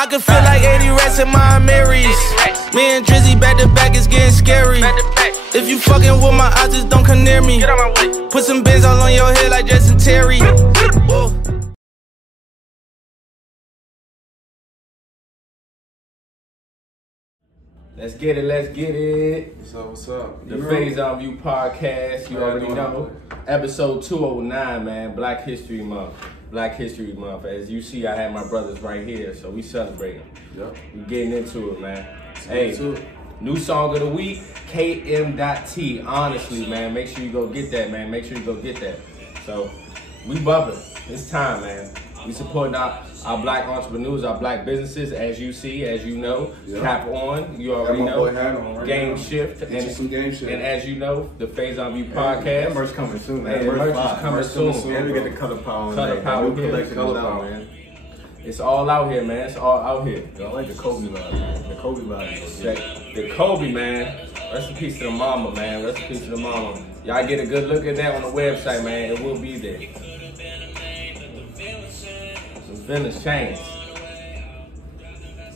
I can feel like 80 rats in my Marys. Me and Drizzy back to back, it's getting scary. If you fucking with my eyes, just don't come near me. Put some bins all on your head like Justin Terry. Whoa. Let's get it, let's get it. What's up? The Phase On View podcast, you already know. Episode 209, man, Black History Month. Black History Month. As you see, I have my brothers right here, so we celebrating. Yep. We getting into it, man. Hey, new song of the week, KM.T. Honestly, man, make sure you go get that, man. Make sure you go get that. So, we bumping. It's time, man. We supporting our black entrepreneurs, our black businesses, as you see, as you know. Yep. Cap on, you already know. Right Game now. Shift. And some Game Shift. And as you know, the Phase On View podcast. That merch coming soon, man. Hey, the merch is coming soon. And we get the color power on Color there. power, New collection color is out, power. man. It's all out here, man. It's all out here. I like the Kobe vibe, man. The Kobe vibe. The Kobe, man. Rest in peace to the mama, man. Rest in peace to the mama. Y'all get a good look at that on the website, man. It will be there. Some feelings changed.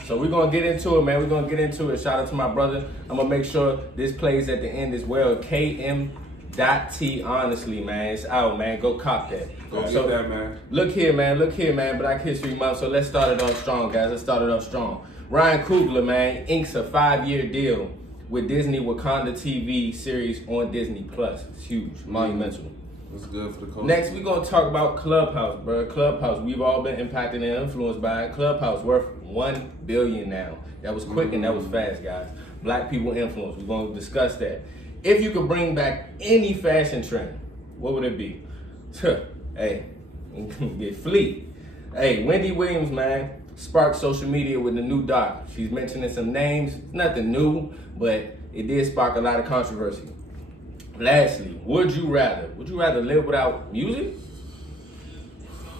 So we're going to get into it, man. We're going to get into it. Shout out to my brother. I'm going to make sure this plays at the end as well. KM.T. Honestly, man. It's out, man. Go cop that. Go get that, man. Look here, man. Look here, man. Black History Month. So let's start it off strong, guys. Let's start it off strong. Ryan Coogler, man, inks a 5-year deal with Disney Wakanda TV series on Disney Plus. It's huge, monumental. What's good for the culture? Next, we're gonna talk about Clubhouse, bro. Clubhouse. We've all been impacted and influenced by it. Clubhouse, worth $1 billion now. That was quick and that was fast, guys. Black people influence. We're gonna discuss that. If you could bring back any fashion trend, what would it be? Hey, get Fleet. Hey, Wendy Williams, man, sparked social media with the new doc. She's mentioning some names. Nothing new, but it did spark a lot of controversy. Lastly, would you rather live without music,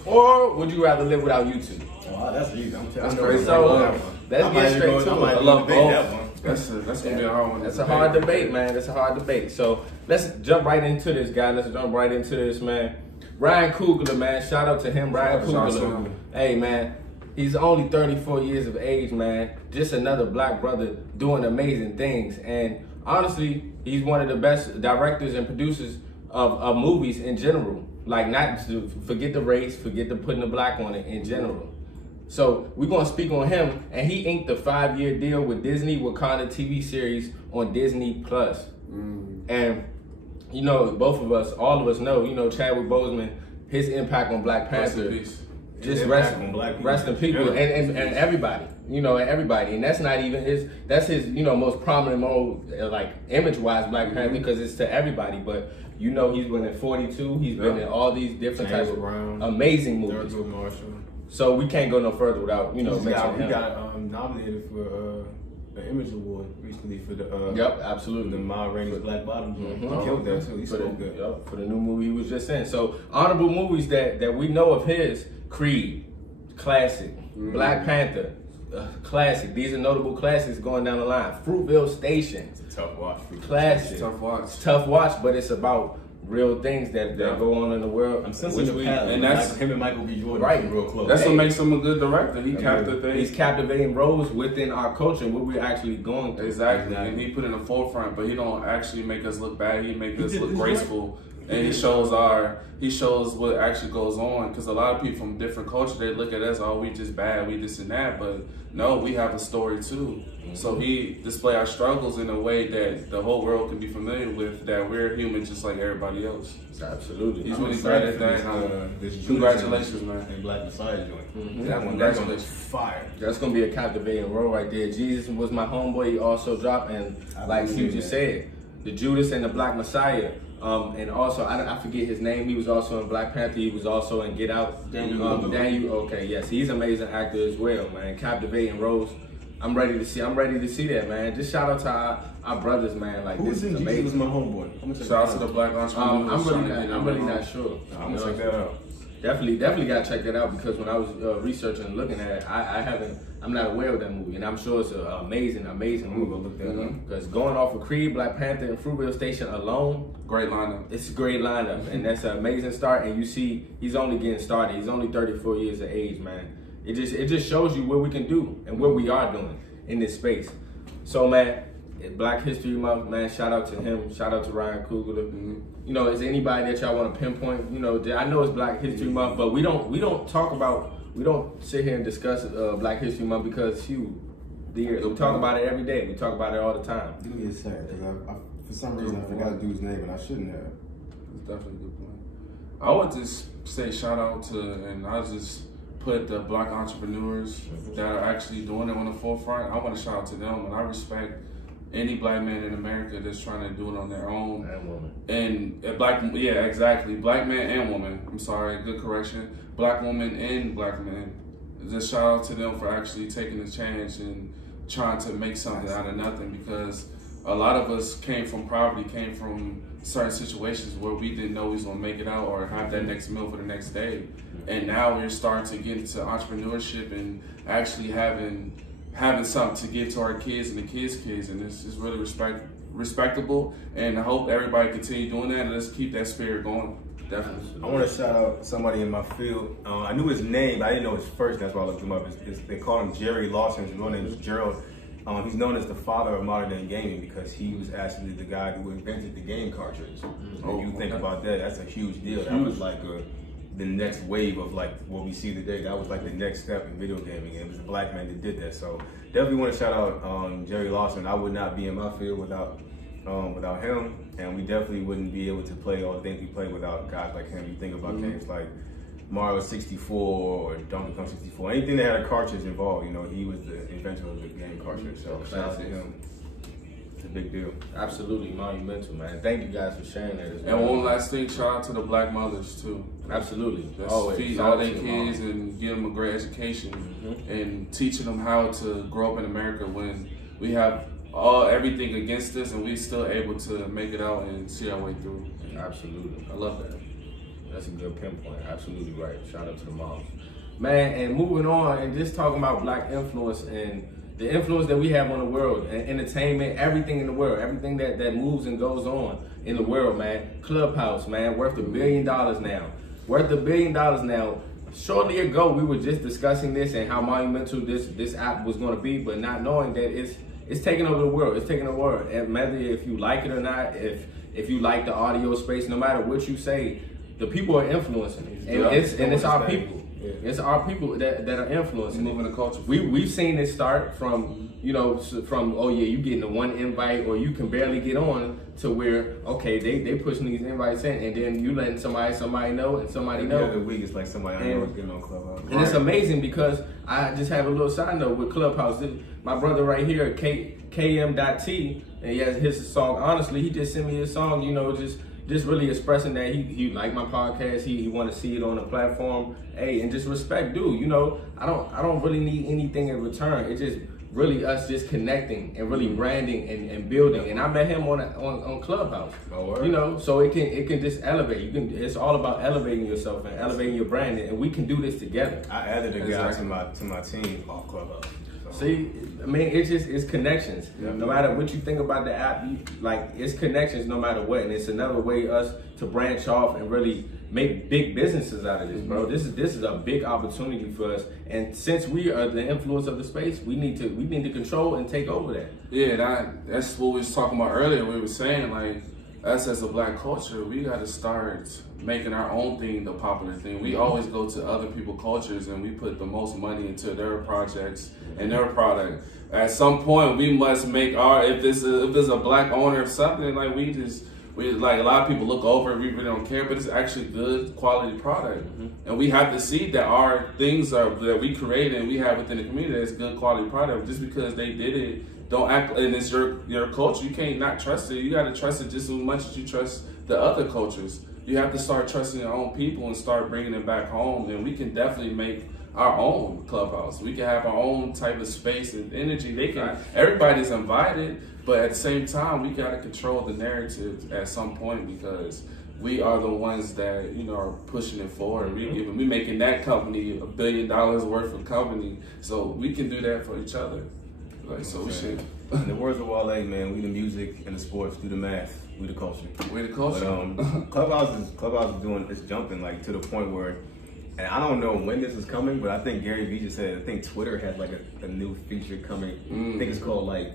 or would you rather live without YouTube? Oh, that's easy. That's crazy. So let's get straight to it. I love both. That's gonna be a hard one. That's a hard debate, man. That's a hard debate. So let's jump right into this, guys. Let's jump right into this, man. Ryan Coogler, man. Shout out to him, Ryan Coogler. Hey, man. He's only 34 years of age, man. Just another black brother doing amazing things. And honestly, he's one of the best directors and producers of movies in general. Like, not to forget the race, forget the putting the black on it in general. So we're gonna speak on him, and he inked a 5-year deal with Disney Wakanda TV series on Disney Plus. And you know, both of us, all of us know, you know, Chadwick Boseman, his impact on Black Panther. Just rest in people and everybody, you know, and everybody, and that's not even his. That's his, you know, most prominent, like image-wise Black Panther, because it's to everybody. But you know, he's been in 42. He's been in all these different types of amazing movies. So we can't go no further without, you know, mentioning him. He got nominated for an Image Award recently for the Yep, absolutely. The Ma Rainey's Black Bottom. He killed that too. He spoke good. Yep, for the new movie he was just in. So honorable movies that we know of his: Creed, classic. Black Panther, classic. These are notable classics going down the line. Fruitvale Station. It's a tough watch. Classic. Tough watch. It's tough watch, but it's about real things that go on in the world. I'm sensing the pattern. And that's him and Michael B. Jordan right, real close. That's what makes him a good director. He captivates. He's captivating roles within our culture, what we're actually going through. Exactly, and he put in the forefront, but he don't actually make us look bad. He make us look graceful, and he shows what actually goes on. Because a lot of people from different cultures, they look at us, oh, we just bad, we this and that, but no, we have a story too. So he display our struggles in a way that the whole world can be familiar with, that we're human just like everybody else. Absolutely. He's really great at that. Congratulations, man. And Black Messiah joint. That's fire. That's gonna be a captivating role right there. Jesus was my homeboy. He also dropped, and like Future said, the Judas and the Black Messiah. And also, I forget his name. He was also in Black Panther. He was also in Get Out. Daniel. Okay, yes, he's an amazing actor as well, man. Captivating roles. I'm ready to see that, man. Just shout out to our brothers, man. Like, this is amazing. Jesus was my homeboy. Shout out to the black entrepreneurs. I'm really not sure. I'm gonna check that out. Definitely gotta check that out, because when I was researching and looking at it, I'm not aware of that movie, and I'm sure it's an amazing movie. Look that up. Because going off of Creed, Black Panther, and Fruitvale Station alone, Great lineup. it's a great lineup, and that's an amazing start. And you see, he's only getting started. He's only 34 years of age, man. It just shows you what we can do and what we are doing in this space. So man, Black History Month, man, shout out to him. Shout out to Ryan Coogler. You know, is there anybody that y'all want to pinpoint? You know, I know it's Black History Month, but we don't sit here and discuss Black History Month because we talk about it every day. We talk about it all the time. You get sad because I for some reason I forgot the dude's name and I shouldn't have. It's definitely a good point. I would just say shout out to, and I just put the Black entrepreneurs that are actually doing it on the forefront. I want to shout out to them, and I respect any Black man in America that's trying to do it on their own. And woman. And yeah, exactly. Black man and woman. I'm sorry, good correction. Black woman and Black man. Just shout out to them for actually taking the chance and trying to make something out of nothing, because a lot of us came from poverty, came from certain situations where we didn't know we was gonna make it out or have that next meal for the next day. And now we're starting to get into entrepreneurship and actually having something to give to our kids and the kids' kids, and it's really respectable. And I hope everybody continue doing that, and let's keep that spirit going. Definitely. I want to shout out somebody in my field. I knew his name, but I didn't know his first. That's why I looked him up. They call him Jerry Lawson. His real name is Gerald. He's known as the father of modern day gaming because he was actually the guy who invented the game cartridge. When you think about that, that's a huge deal. That was like the next wave of like what we see today. That was like the next step in video gaming. And it was a Black man that did that. So definitely want to shout out Jerry Lawson. I would not be in my field without him, and we definitely wouldn't be able to play all the things we play without guys like him. You think about games like Mario 64 or Donkey Kong 64, anything that had a cartridge involved, you know, he was the inventor of the game cartridge. So shout out to him. It's a big deal. Absolutely monumental, man. Thank you guys for sharing that as well. And one last thing, shout out to the Black mothers too. Absolutely. Always feed all their kids and give them a great education and teaching them how to grow up in America when we have everything against us and we still able to make it out and see our way through. Absolutely. I love that. That's a good pinpoint. Absolutely right. Shout out to the moms. Man, and moving on and just talking about Black influence and the influence that we have on the world and entertainment, everything in the world, everything that moves and goes on in the world, man. Clubhouse, man, worth $1 billion now. Worth $1 billion now. Shortly ago, we were just discussing this and how monumental this app was going to be, but not knowing that it's taking over the world. It's taking over the world. And whether if you like it or not, if you like the audio space, no matter what you say, the people are influencing it. And it's our people. Yeah. It's our people that are influencing moving the culture. We've seen it start from, you know, from, oh yeah, you getting the one invite or you can barely get on, to where, okay, they pushing these invites in, and then you letting somebody know and somebody know. The other week it's like somebody I know is getting on Clubhouse. And it's amazing because I just have a little side note with Clubhouse. My brother right here, KM.T, and he has his song, Honestly, he just sent me his song, you know, just really expressing that he liked my podcast, he want to see it on the platform. Hey, and just respect, dude. You know, I don't really need anything in return. It's just really us just connecting and really branding and building. And I met him on Clubhouse. You know, so it can just elevate. It's all about elevating yourself and elevating your branding, and we can do this together. I added a guy to my team off Clubhouse. See, I mean, it's connections. No matter what you think about the app, it's connections no matter what. And it's another way us to branch off and really make big businesses out of this, bro. This is a big opportunity for us. And since we are the influence of the space, we need to control and take over that. Yeah, that's what we was talking about earlier. We were saying, like, us as a Black culture, we got to start making our own thing the popular thing. We always go to other people's cultures and we put the most money into their projects and their product. At some point, we must make if there's a Black owner of something, like we like, a lot of people look over it, we really don't care, but it's actually good quality product. And we have to see that our things that we create and we have within the community is good quality product. Just because they did it, don't act, and it's your culture, you can't not trust it. You got to trust it just as much as you trust the other cultures. You have to start trusting your own people and start bringing it back home. And we can definitely make our own Clubhouse. We can have our own type of space and energy. Everybody's invited, but at the same time, we got to control the narrative at some point, because we are the ones that, you know, are pushing it forward. We making that company $1 billion worth of company, so we can do that for each other. Like, so we should. In the words of Wale, man, we the music and the sports, do the math, we the culture. We the culture. But Clubhouse is doing, it's jumping like to the point where and I don't know when this is coming, but I think Gary Vee just said, I think Twitter has like a new feature coming. I think it's called like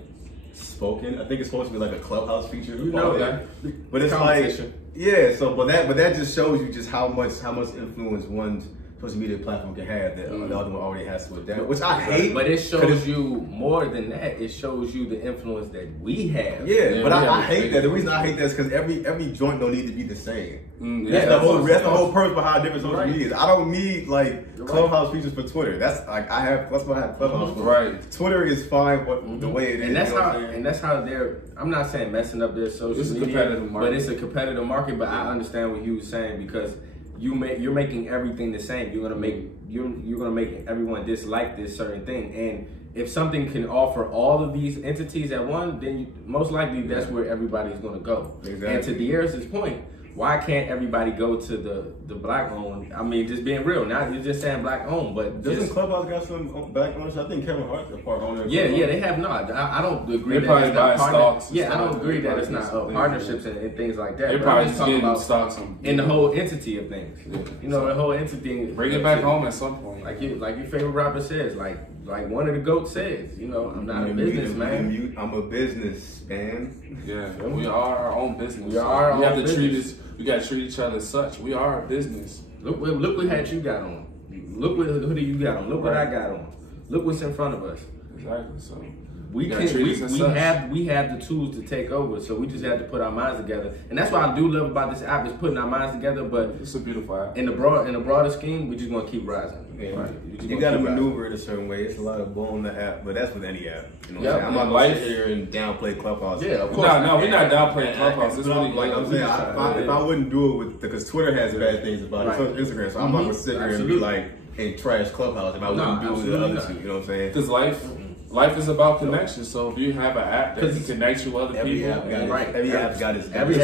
Spoken. I think it's supposed to be like a Clubhouse feature. You know that. But it's like, yeah, so, but that just shows you just how much influence one's social media platform can have that the other one already has to adapt, which I hate. But it shows you more than that. It shows you the influence that we have. Yeah, but I hate that. The reason I hate that is because every joint don't need to be the same. That's the whole purpose behind different social media. I don't need like Clubhouse features for Twitter. That's like that's what I have Clubhouse for. Right. Twitter is fine, but the way it is. And that's how they're. I'm not saying messing up their social media, but it's a competitive market. But I understand what he was saying because you're making everything the same. You're gonna make everyone dislike this certain thing. And if something can offer all of these entities at one, then most likely that's where everybody's gonna go. Exactly. And to De'Aris's point, why can't everybody go to the black owned? I mean, just being real. Now you're just saying black owned, but doesn't Clubhouse got some black ownership? I think Kevin Hart's a part owner. Yeah, they have not. I don't agree that it's not partnerships. Yeah, I don't agree that it's not partnerships and things like that. They're probably just talking about stocks in the whole entity of things. You know, the whole entity. Bring it back home at some point. Like your favorite rapper says, like one of the GOATs says, you know, I'm not a businessman. I'm a businessman. Yeah, we are our own business. We are our own business. We got to treat each other as such. We are a business. Look what hat you got on. Look what hoodie you got on. Look what I got on. Look what's in front of us. Exactly. So we have the tools to take over. So we just have to put our minds together. And that's what I do love about this app is putting our minds together. But it's a beautiful app. In the broader scheme, we just want to keep rising. Yeah, right. You got to maneuver it a certain way. It's a lot of bull on the app, but that's with any app. You know what I'm saying? I'm not going to sit here and downplay Clubhouse. Yeah, of course. No, we're not downplaying Clubhouse. It's really like I'm saying, if I wouldn't do it because Twitter has bad things about it, so Instagram, so I'm not going to sit here and be like and trash Clubhouse if I wouldn't do the other two. You know what I'm saying? Because life is about connection. So if you have an app that can connect you with other people, every app's got its every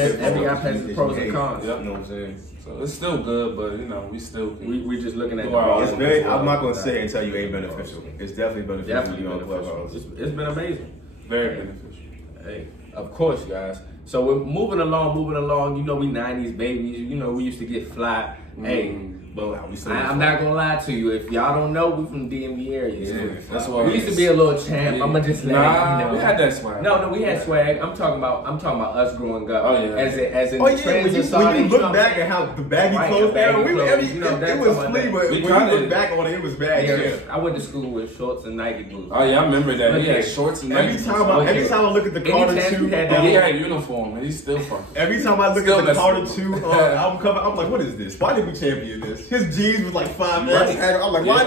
app has its pros and cons. You know what I'm saying? So it's still good, but you know, we still we just looking at it's very. I'm not gonna say and tell you it ain't beneficial. It's definitely beneficial. Definitely beneficial. It's been amazing. Very beneficial. Hey, of course, guys. So we're moving along. You know, we 90s babies. You know, we used to get fly. Hey. But I'm not gonna lie to you. If y'all don't know, we from the DMV area. Yeah, that's why we used to be a little champ. I'ma just let you know. We had that swag. No, we had swag. I'm talking about us growing up. Oh yeah. As in the trends and stuff. When you look back at how the baggy clothes era, it was flea, but when you look back on it, it was bad. Yeah. I went to school with shorts and Nike boots. Oh yeah, I remember that. He had shorts and Nike boots. Every time I look at the Carter 2, he had a uniform and he's still from. Every time I look at the Carter 2 album cover, I'm like, what is this? Why did we champion this? His jeans was like 5X. I'm like, why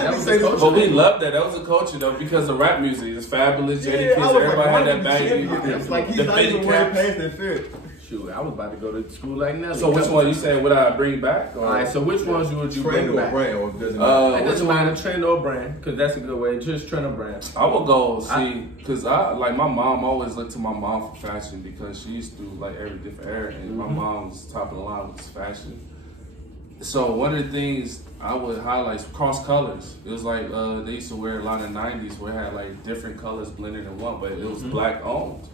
did we say this? But we loved that. That was a culture though, because the rap music is fabulous. Jada Kiss, everybody had that baggy. It's like he's not even wearing pants that fit. Shoot, I was about to go to school like Nelly. So which one you saying would I bring back? All right, so which ones would you bring back? Brand or doesn't matter? It doesn't matter, trend or brand, because that's a good way. Just trend or brand. I would go see, because I like my mom. Always looked to my mom for fashion because she used to like every different era, and my mom was top of the line with fashion. So one of the things I would highlight is cross colors. It was like they used to wear a lot in the 90s where it had like different colors blended in one, but it was black owned.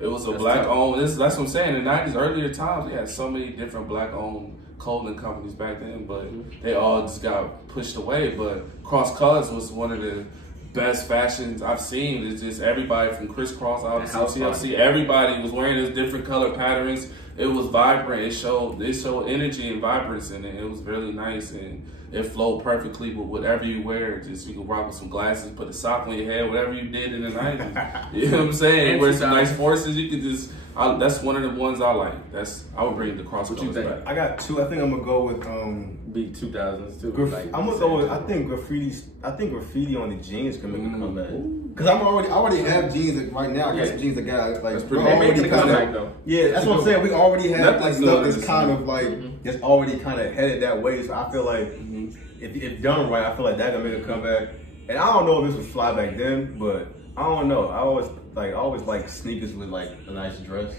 It was black owned. That's what I'm saying. In the 90s, earlier times, they had so many different black owned clothing companies back then, but they all just got pushed away. But cross colors was one of the best fashions I've seen. It's just everybody from crisscross out to CLC. Everybody was wearing these different color patterns. It was vibrant. It showed energy and vibrance in it. It was really nice and it flowed perfectly with whatever you wear. Just you could rock with some glasses, put a sock on your head, whatever you did in the 90s. You know what I'm saying? You wear some nice forces. You could just. That's one of the ones I like. I would bring the cross colors back. I got two. I think I'm gonna go with be 2000s too. I'm gonna go with. I think graffiti on the jeans can make a comeback. Cause I already have jeans right now. I got some jeans that got like. That's pretty. They making a comeback though. Yeah, that's what I'm saying. We already have like stuff that's kind of like that's already kind of headed that way. So I feel like if done right, I feel like that can make a comeback. And I don't know if this would fly back then, but I don't know. I always like sneakers with like a nice dress,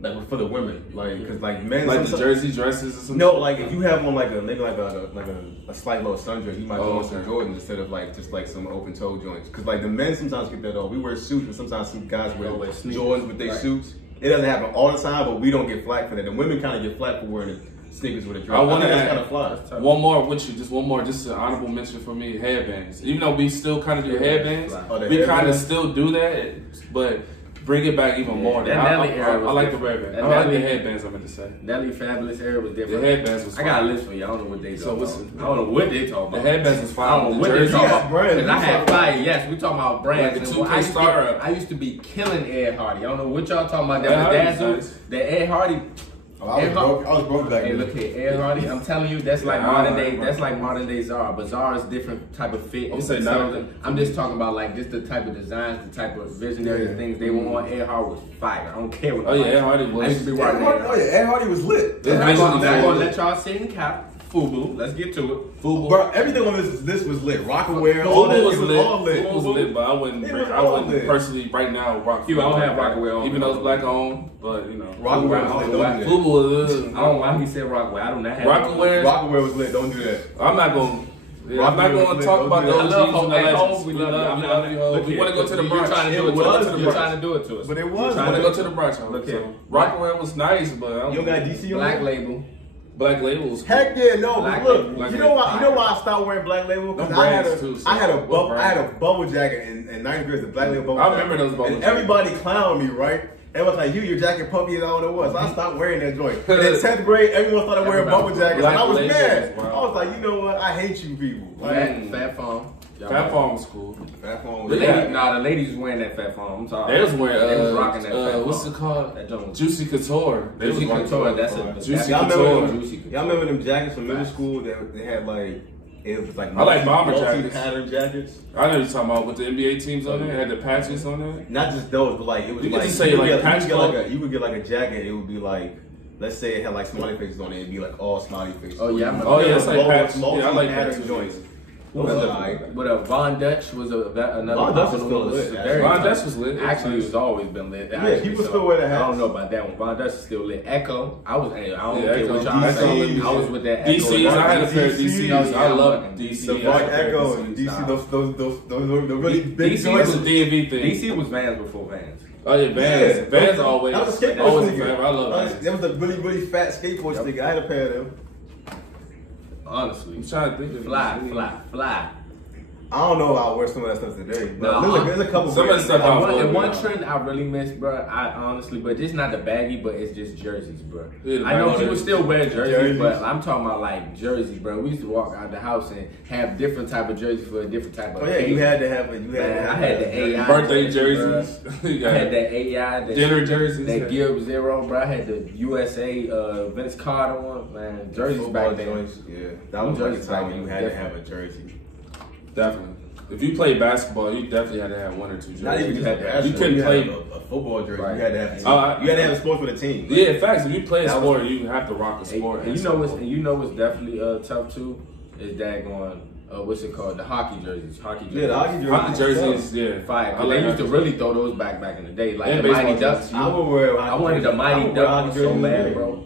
like for the women, like because like men like the jersey dresses or something. No, like if you have on like a slight little sundress, you might go with some Jordans instead of like just like some open toe joints. Because like the men sometimes get that off. We wear suits, but sometimes some guys wear Jordans with their suits. It doesn't happen all the time, but we don't get flack for that. The women kind of get flack for wearing sneakers with a drop. I want to that's add kind of fly. one more with you, just one more, just an honorable mention for me, headbands. Even though we still kind of do headbands, we kind of still do that, but bring it back even more. I like the headbands. I like the headbands, I meant to say. Nelly Fabulous era was different. The headbands was fine. I got a list for you. I don't know what they talking about. I don't know what they talking about. The headbands was fine. I don't know what they talking about. Brands. I had fire. Yes, we talking about brands. Like the 2K Star. I used to be killing Ed Hardy. I don't know what y'all talking about. That was the Ed Hardy. I was broke back Hey, then. look here, Ed Hardy. I'm telling you, that's like modern day. That's like modern day Zara, but Zara's different type of fit. I'm just talking about like just the type of designs, the type of visionary things they want. Ed Hardy was fire. I don't care what. Ed Hardy was. I used to be watching Ed Hardy was lit. I'm gonna let y'all sit and cap. FUBU, let's get to it. FUBU. Bro, everything on this was lit. Rockaware, FUBU was lit. FUBU was lit, but I wouldn't personally right now rock. I don't have Rockaware on. Even though it's black owned, but you know. Rockaware was lit. FUBU was lit. I don't know why he said Rockaware. I don't know. Rockaware was lit. Don't do that. I'm not going to talk about those G's and the legends. We love you. We want to go to the brunch. You're trying to do it to us. But it was. We want to go to the brunch. Look here. Rockaware was nice, but you don't got DC on Black Label. Black Labels. Heck yeah, no. Black But look, Label. you know why? You know why I stopped wearing Black Label? Because I had a bubble jacket in ninth grade. The Black Label bubble jacket. I remember those bubble jackets. jackets. Everybody clowned me, right? Everyone's like, your jacket puffy and I don't know what. So I stopped wearing that joint. And in 10th grade, everyone started wearing bubble jackets. And I was mad. I was like, you know what? I hate you people. Fat Farm. Fat Farm was cool. Fat Farm The was ladies was wearing that Fat Farm. I'm sorry. They was wearing, they was rocking that Fat Farm. what's it called? That joint. Juicy Couture. Juicy Couture, that's it. Juicy Couture. Couture. Y'all remember them jackets from middle school that they had like, it was like I like bomber jackets. Pattern jackets. I know you're talking about with the NBA teams on there. Had the patches on there. Not just those, but like it was you like could just say like patch club. You would get like a jacket. It would be like, let's say it had like smiley faces on it. It'd be like all smiley faces. Oh yeah, it's like patch. Yeah, I like patch joints. But Von Dutch was another. Von Dutch was still lit. Von Dutch was lit. Actually, it's always been lit. Yeah, people still wear that hat. I don't know about that one. Von Dutch is still lit. Echo. I don't care what y'all DC. say. I was with that Echo. DCs. I had a pair of DCs. I love DC. The Black Echo and DC. Those really big DC was a DMV thing. DC was Vans before Vans. Oh yeah, Vans. Vans always. That was a skateboard sticker. I love Vans. That was a really fat skateboard sticker. I had a pair of them. Honestly, I'm trying to think of fly. I don't know how I wear some of that stuff today. But there's a couple. Some of the stuff one trend I really miss, bro. I honestly, but it's not the baggy, but it's just jerseys, bro. Yeah, I know people still wear jerseys, but I'm talking about like jerseys, bro. We used to walk out the house and have different type of jerseys for a different type of. Oh yeah, you had to have it. I had the AI birthday jerseys. I had the AI, dinner jerseys. That Gib Zero, bro. I had the USA Vince Carter one, man. Jerseys back then. Yeah, that was like the time when you had to have a jersey. Definitely. If you played basketball, you definitely had to have one or two jerseys. Not even just basketball. You couldn't play a football jersey. Right. You had to have. You had to have a sport for the team. Like, yeah, facts. If you play a sport, you have to rock a sport. And you know what's definitely tough too is that what's it called? The hockey jerseys. Yeah, the hockey jerseys. Yeah, fire. They used to really throw those back in the day, like the Mighty Ducks. I would wear. I wanted the Mighty Ducks so bad, bro.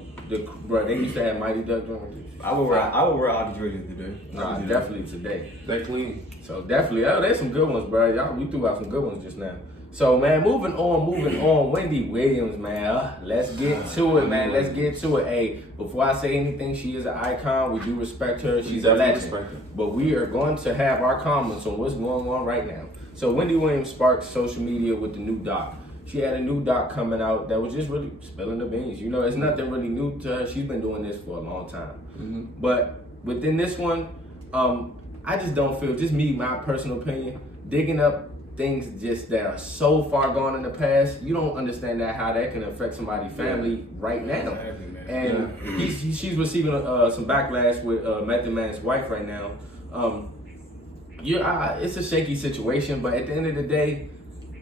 They used to have Mighty Ducks jerseys. I would wear hockey jerseys today. Nah, definitely today. They clean. So definitely, there's some good ones, bro. We threw out some good ones just now. So man, moving on. Wendy Williams, man. Let's get to it, man. Let's get to it. Hey, before I say anything, she is an icon. We do respect her. She's a legend. But we are going to have our comments on what's going on right now. So Wendy Williams sparked social media with the new doc. She had a new doc coming out that was just really spilling the beans. You know, it's nothing really new to her. She's been doing this for a long time. Mm-hmm. But within this one, I just don't feel, just me, my personal opinion, digging up things just that are so far gone in the past, you don't understand how that can affect somebody's family right now. And she's receiving some backlash with Method Man's wife right now. It's a shaky situation, but at the end of the day,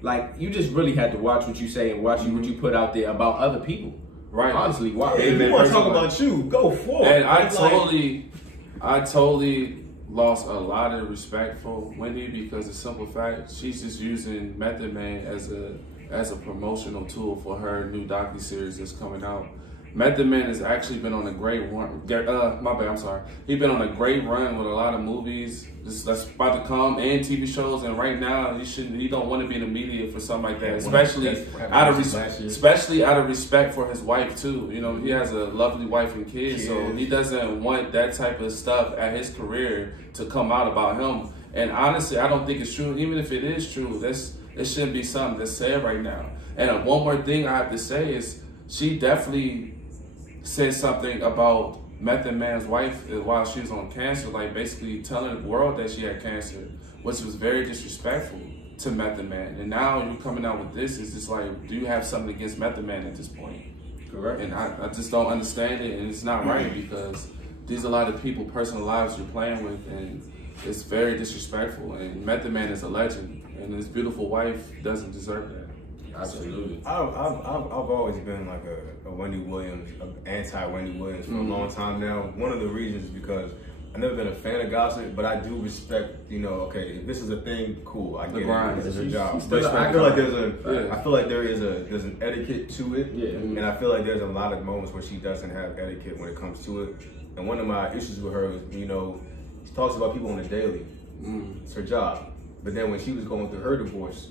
like, you just really had to watch what you say and watch what you put out there about other people. Right. Honestly, why? If you want to talk about you, go for it. And I totally lost a lot of respect for Wendy because the simple fact she's just using Method Man as a promotional tool for her new docuseries that's coming out. Method Man has actually been on a great run. My bad, I'm sorry. He's been on a great run with a lot of movies that's about to come and TV shows. And right now, he don't want to be in the media for something like that, especially out of respect for his wife too. You know, he has a lovely wife and kids, so he doesn't want that type of stuff at his career to come out about him. And honestly, I don't think it's true. Even if it is true, it shouldn't be something that's said right now. And one more thing I have to say is she definitely said something about Method Man's wife while she was on cancer, like basically telling the world that she had cancer, which was very disrespectful to Method Man. And now you're coming out with this. It's just like, do you have something against Method Man at this point? Correct. And I just don't understand it, and it's not right because these are a lot of people, personal lives you're playing with, and it's very disrespectful. And Method Man is a legend, and his beautiful wife doesn't deserve that. Absolutely. I've always been like a Wendy Williams, anti-Wendy Williams for a long time now. One of the reasons is because I've never been a fan of gossip, but I do respect, you know, okay, if this is a thing, cool, I get it, this is a job. But I feel like there's an etiquette to it, and I feel like there's a lot of moments where she doesn't have etiquette when it comes to it. And one of my issues with her is, you know, she talks about people on the daily. It's her job. But then when she was going through her divorce,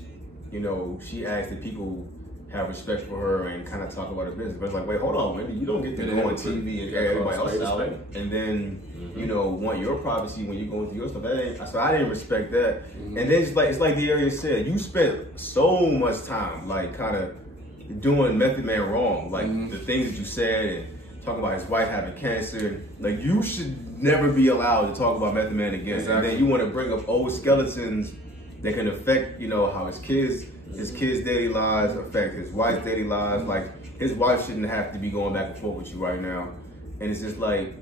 you know, she asked that people have respect for her and kind of talk about her business. But it's like, wait, hold on, maybe you don't get to go on TV and everybody else out, and then you know, want your privacy when you're going through your stuff. So I didn't respect that. And then it's like the area said, you spent so much time like kind of doing Method Man wrong, like the things that you said and talking about his wife having cancer. Like, you should never be allowed to talk about Method Man again. And then you want to bring up old skeletons that can affect, you know, how his kids' daily lives affect his wife's daily lives. Like, his wife shouldn't have to be going back and forth with you right now. And it's just like,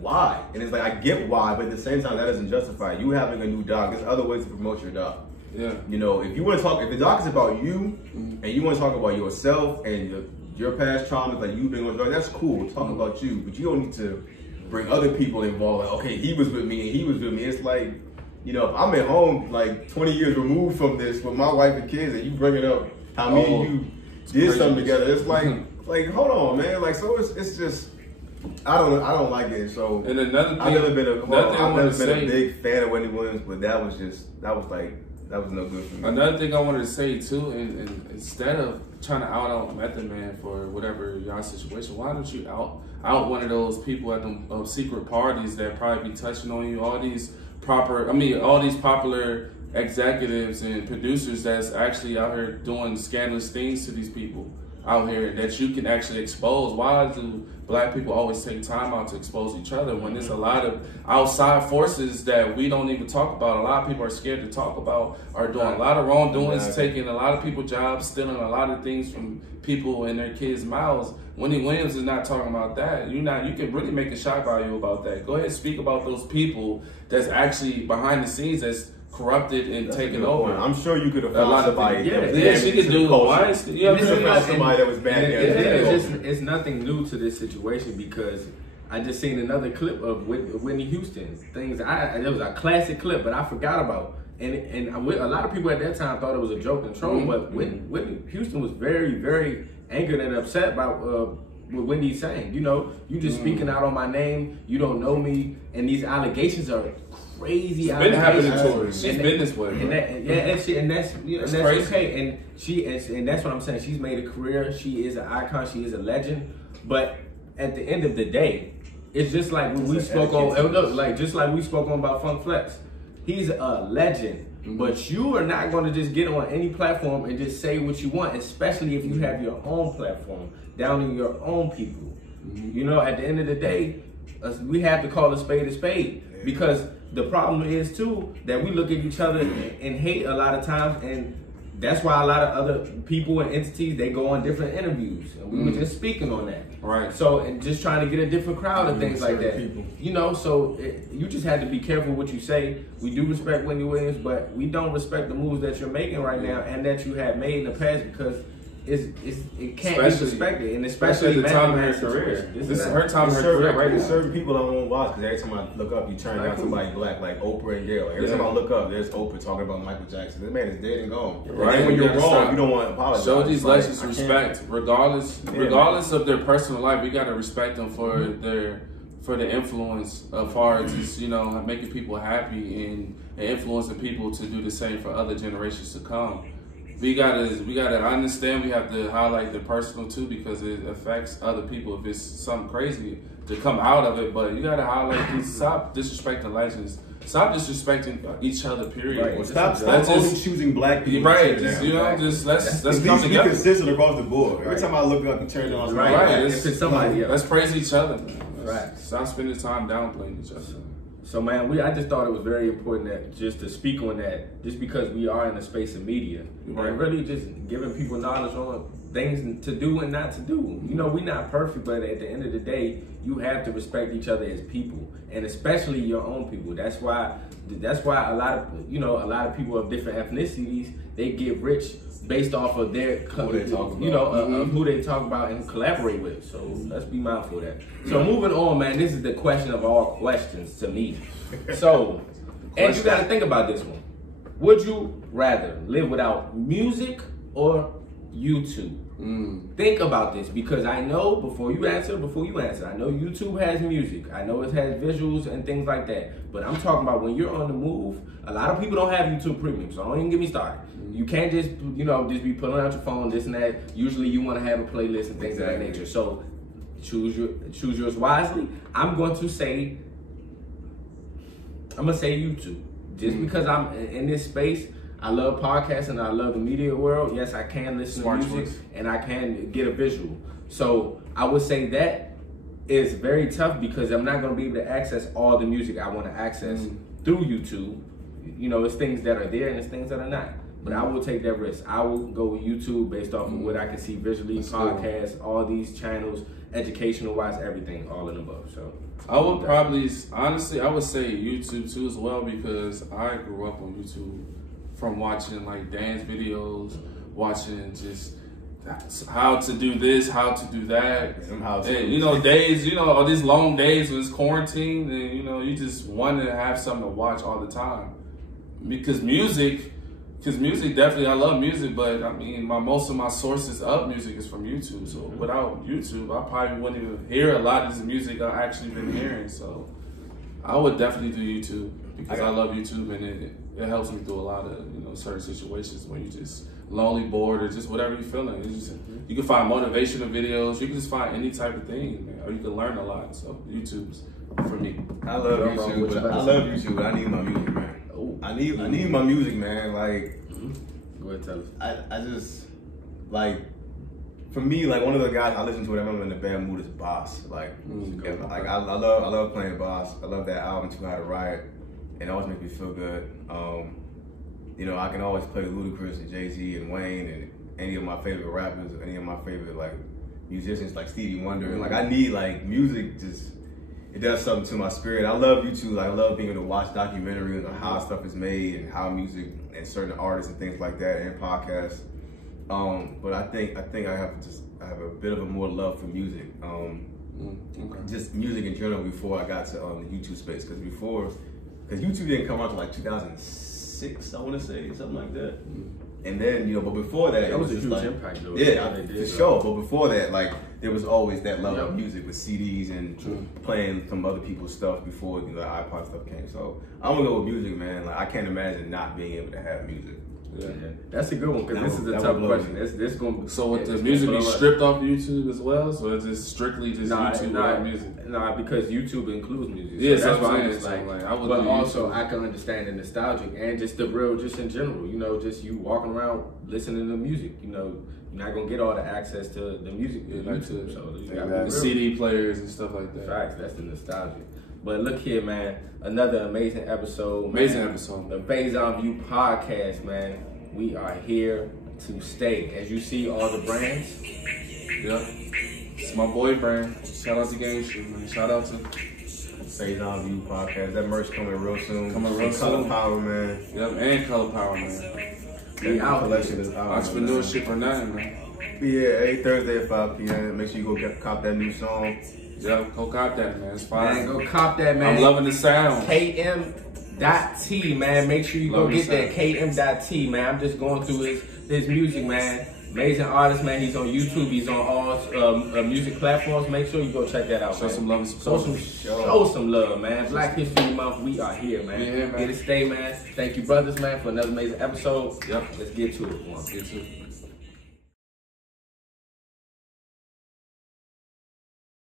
why? And it's like, I get why, but at the same time, that doesn't justify you having a new dog. There's other ways to promote your dog. Yeah. You know, if you want to talk, if the doc is about you, and you want to talk about yourself and your past traumas, like you've been going through, that's cool. Talk about you, but you don't need to bring other people involved. Like, okay, he was with me and he was with me. It's like, you know, if I'm at home like 20 years removed from this with my wife and kids, and you bringing up how me and you did something together, it's like, hold on, man. Like, so it's just, I don't like it. So and another thing, I've never been a big fan of Wendy Williams, but that was no good for me. Another thing I wanted to say too, and instead of trying to out Method Man for whatever y'all situation, why don't you out one of those people at them secret parties that probably be touching on you? All these popular executives and producers that's actually out here doing scandalous things to these people out here that you can actually expose. Why do black people always take time out to expose each other when there's a lot of outside forces that we don't even talk about? A lot of people are scared to talk about, are doing a lot of wrongdoings, taking a lot of people's jobs, stealing a lot of things from people and their kids' mouths. Wendy Williams is not talking about that. You can really make a shock value about that. Go ahead and speak about those people that's actually behind the scenes that's corrupted and taken over. I'm sure you could have found somebody. She could do it. You know, somebody that was bad. It's nothing new to this situation because I just seen another clip of Whitney Houston. It was a classic clip, but I forgot about. And a lot of people at that time thought it was a joke and troll, but Whitney Houston was very, very angered and upset about what Wendy's saying. You know, you just speaking out on my name, you don't know me, and these allegations are crazy. It's been happening to her. She's been this way. And that's okay. And that's what I'm saying. She's made a career. She is an icon. She is a legend. But at the end of the day, it's just like when we spoke on, just like we spoke on about Funk Flex. He's a legend. But you are not going to just get on any platform and just say what you want, especially if you have your own platform, down in your own people. You know, at the end of the day, we have to call a spade because the problem is too that we look at each other and hate a lot of times, and that's why a lot of other people and entities, they go on different interviews, and we were just speaking on that. Right. So, and just trying to get a different crowd and things like that. You know, so you just had to be careful what you say. We do respect Wendy Williams, but we don't respect the moves that you're making right now and that you have made in the past because it can't be respected, and especially at the time of her career. This is her time of her career. Right, there's certain people I won't watch because every time I look up, you turn down somebody black, like Oprah and Gayle. Like, every time I look up, there's Oprah talking about Michael Jackson. This man is dead and gone. Right. And when you're wrong, you don't want to apologize. Show these legends respect, regardless of their personal life. We gotta respect them for the influence as far as just, making people happy and influencing people to do the same for other generations to come. We gotta understand. We have to highlight the personal too, because it affects other people. If it's something crazy to come out of it, but you gotta highlight these. Stop disrespecting legends. Stop disrespecting each other. Period. Right. Stop only choosing black people. Right. Just let's come together. Be consistent across the board. Every time I look up and turn on, right. If it's somebody else, let's praise each other. Man. Right. Stop spending time downplaying each other. So man, I just thought it was very important that just to speak on that, just because we are in the space of media, and really just giving people knowledge on things to do and not to do. We're not perfect, but at the end of the day, you have to respect each other as people, and especially your own people. That's why a lot of people of different ethnicities, they get rich based off of their who they talk about and collaborate with. So let's be mindful of that. So moving on, man, this is the question of all questions to me. So, and you got to think about this one. Would you rather live without music or YouTube? Think about this, because I know before you answer, I know YouTube has music. I know it has visuals and things like that. But I'm talking about when you're on the move. A lot of people don't have YouTube Premium, so don't even get me started. You can't just just be pulling out your phone, this and that. Usually you want to have a playlist and things of that nature. So choose yours wisely. I'm going to say YouTube, just because I'm in this space. I love podcasts and I love the media world. Yes, I can listen to music and I can get a visual. So I would say that is very tough, because I'm not going to be able to access all the music I want to access through YouTube. It's things that are there and it's things that are not. But I will take that risk. I will go with YouTube based off of what I can see visually, podcasts, all these channels, educational wise, everything, all in the above. So I would probably, honestly, I would say YouTube too as well, because I grew up on YouTube from watching like dance videos, watching just how to do this, how to do that. And, days, all these long days when it's quarantine, and you just want to have something to watch all the time. Because music definitely, I love music, but I mean, most of my sources of music is from YouTube. So without YouTube, I probably wouldn't even hear a lot of this music I've actually been hearing. So I would definitely do YouTube, because I love YouTube, and it helps me through a lot of certain situations when you just lonely, bored, or just whatever you're feeling. You can find motivational videos. You can just find any type of thing, man, or you can learn a lot. So YouTube's for me. I love YouTube, but I need my music, man. I need my music, man. Like, go ahead, tell us. I just like, for me, like, one of the guys I listen to whenever I'm in a bad mood is Boss. Like, I love playing Boss. I love that album Too High to Riot, and it always makes me feel good. I can always play Ludacris and Jay-Z and Wayne and any of my favorite rappers, or any of my favorite like musicians like Stevie Wonder. And like, I need like music, just it does something to my spirit. I love YouTube. Like, I love being able to watch documentaries on how stuff is made and how music and certain artists and things like that, and podcasts. But I think I have a bit of a more love for music. Just music in general before I got to the YouTube space, because YouTube didn't come out until like 2006, I want to say, something like that. And then, but before that, it was a just huge like, impact, though. Yeah, for sure. But before that, like, there was always that love of music with CDs and playing some other people's stuff before the iPod stuff came. So I'm gonna go with music, man. Like, I can't imagine not being able to have music. Yeah. That's a good one, because this is a tough question. This going. So would the music be stripped off YouTube as well? So it's just strictly YouTube music? Nah, because YouTube includes music. Yeah, so that's why it's but also I can understand the nostalgic and just the real, just in general. Just you walking around listening to music. You're not gonna get all the access to the music YouTube. So you got the CD players and stuff like that. Facts. That's the nostalgia. But look here, man. Another amazing episode. The Phase On View podcast, man. We are here to stay. As you see, all the brands. Yep. It's my boy brand. Shout out to Game Shoe, man. Shout out to Phase On View podcast. That merch coming real soon. Color Power, man. Yep, and Color Power, man. The collection is out. Entrepreneurship or nothing, man. every Thursday at 5 p.m. Make sure you go cop that new song. Yeah, go cop that, man. It's fine. Man, go cop that, man. I'm loving the sound. KM.T, man. Make sure you go get that KM.T, man. I'm just going through his music, man. Amazing artist, man. He's on YouTube. He's on all music platforms. Make sure you go check that out. Show some love and support. Show some love, man. Black History Month, we are here, man. Yeah, man. Here to stay, man. Thank you, brothers, man, for another amazing episode. Yep. Let's get to it. Let's get to it.